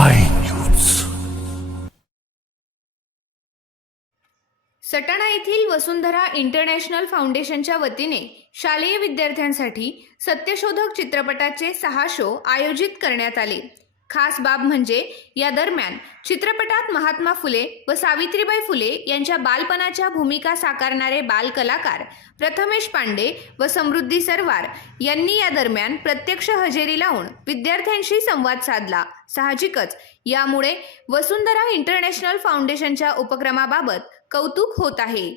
I Satana येथील वसुंधरा international फाउंडेशनच्या वतीने शालेय विद्यार्थ्यांसाठी सत्यशोधक चित्रपटाचे सहा शो आयोजित करण्यात आले. खास बाब म्हणजे या दरम्यान चित्रपटात महात्मा फुले व सावित्रीबाई फुले यांच्या बालपणाच्या भूमिका साकारणारे बालकलाकार प्रथमेश पांडे व समृद्धी सरवार यांनी या दरम्यान प्रत्यक्ष हजेरी लावून विद्यार्थ्यांशी संवाद साधला. साहजिकच यामुळे वसुंधरा इंटरनॅशनल फाउंडेशनच्या उपक्रमाबाबत कौतुक होत आहे.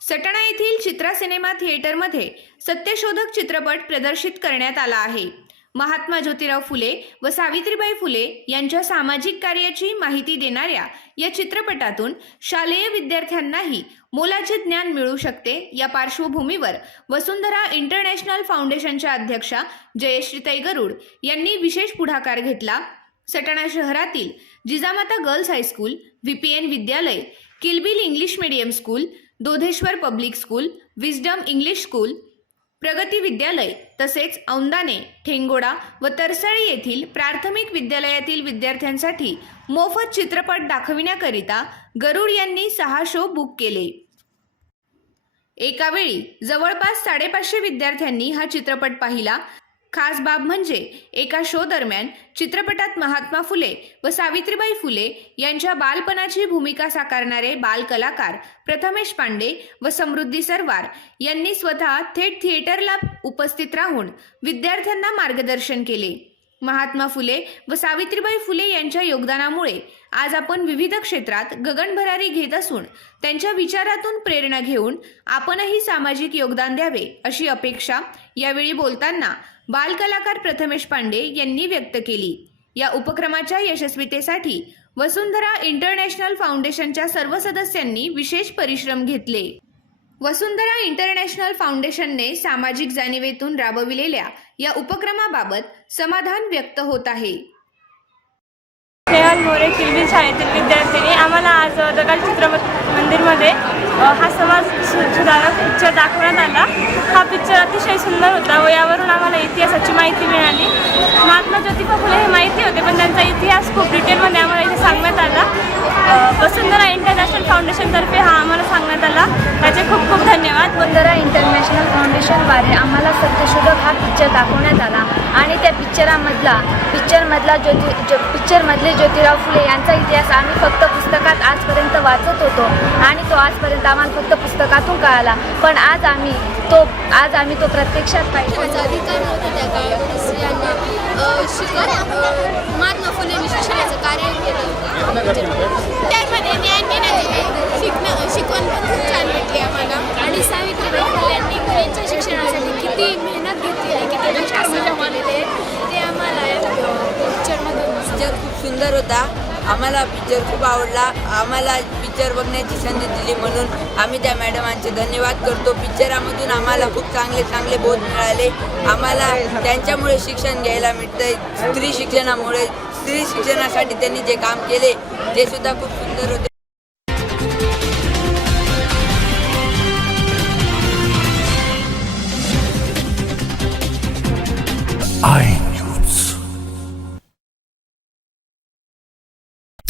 सटाणा येथील चित्रा सिनेमा थिएटरमध्ये सत्यशोधक चित्रपट प्रदर्शित करण्यात आला आहे. महात्मा ज्योतिराव फुले व सावित्रीबाई फुले यांच्या सामाजिक कार्याची माहिती देणाऱ्या या चित्रपटातून शालेय विद्यार्थ्यांनाही मोलाचे ज्ञान मिळू शकते. या पार्श्वभूमीवर वसुंधरा इंटरनॅशनल फाउंडेशनच्या अध्यक्षा जयश्रीताई गरुड यांनी विशेष पुढाकार घेतला. सटाणा शहरातील Jijamata girls high school V P N विद्यालय Kilbil English medium school Dodheshwar public school wisdom English school Pragati विद्यालय तसेच औंदाने ठेंगोडा व तरसळी येथील प्राथमिक विद्यालयातील विद्यार्थ्यांसाठी मोफत चित्रपट दाखविण्याकरिता गरुड यांनी सहा शो बुक केले. एकावेळी जवळपास साडेपाचशे विद्यार्थ्यांनी हा चित्रपट पाहिला. खास बाब म्हणजे एका शो दरम्यान चित्रपटात महात्मा फुले व सावित्रीबाई फुले यांच्या बालपणाची भूमिका साकारणारे बालकलाकार प्रथमेश पांडे व समृद्धी सरवार यांनी स्वतः थेट थिएटरला उपस्थित राहून विद्यार्थ्यांना मार्गदर्शन केले. महात्मा फुले व सावित्रीबाई फुले यांच्या योगदानामुळे आज आपण विविध क्षेत्रात गगनभरारी घेत असून त्यांच्या विचारातून प्रेरणा घेऊन आपणही सामाजिक योगदान द्यावे अशी अपेक्षा यावेळी बोलताना बालकलाकार प्रथमेश पांडे यांनी व्यक्त केली. या उपक्रमाच्या यशस्वीतेसाठी वसुंधरा इंटरनॅशनल फाउंडेशनच्या सर्व सदस्यांनी विशेष परिश्रम घेतले. वसुंधरा इंटरनॅशनल फाउंडेशनने सामाजिक जाणीवेतून राबविलेल्या या उपक्रमाबाबत समाधान व्यक्त होत आहे. स्नेहल मोरे किलबिल शाळेतील विद्यार्थ्यांनी आम्हाला आज दगाल दगड चित्र मंदिरमध्ये हा समाज सुधारक पिक्चर दाखवण्यात आला. हा पिक्चर अतिशय सुंदर होता व यावरून आम्हाला इतिहासाची माहिती मिळाली. महात्मा ज्योतिबा फुले हे माहिती होते पण त्यांचा इतिहास खूप डिटेलमध्ये आम्हाला इथे सांगण्यात आला. वसुंधरा इंटरनॅशनल फाउंडेशनतर्फे हा आम्हाला सांगण्यात आला. त्याचे खूप खूप धन्यवाद. वसुंधरा इंटरनॅशनल फाउंडेशनद्वारे आम्हाला सत्यशोधक हा पिक्चर दाखवण्यात आला. आणि त्या पिक्चरामधला पिक्चरमधला ज्योति ज्यो पिक्चरमधले ज्योतिराव फुले यांचा इतिहास आम्ही फक्त पुस्तकात आजपर्यंत वाचत होतो. आणि तो आजपर्यंत आम्हाला फक्त पुस्तकातून कळाला. पण आज आम्ही तो आज आम्ही तो प्रत्यक्षात पाहिजे अधिकार नव्हता त्या काळामध्ये स्त्रियांना महात्मा होता. आम्हाला पिक्चर खूप आवडला. आम्हाला पिक्चर बघण्याची संधी दिली म्हणून आम्ही त्या मॅडमांचे धन्यवाद करतो. पिक्चरामधून आम्हाला खूप चांगले चांगले बोध मिळाले. आम्हाला त्यांच्यामुळे शिक्षण घ्यायला मिळतंय. स्त्री शिक्षणामुळे स्त्री शिक्षणासाठी त्यांनी जे काम केले ते सुद्धा खूप सुंदर होते.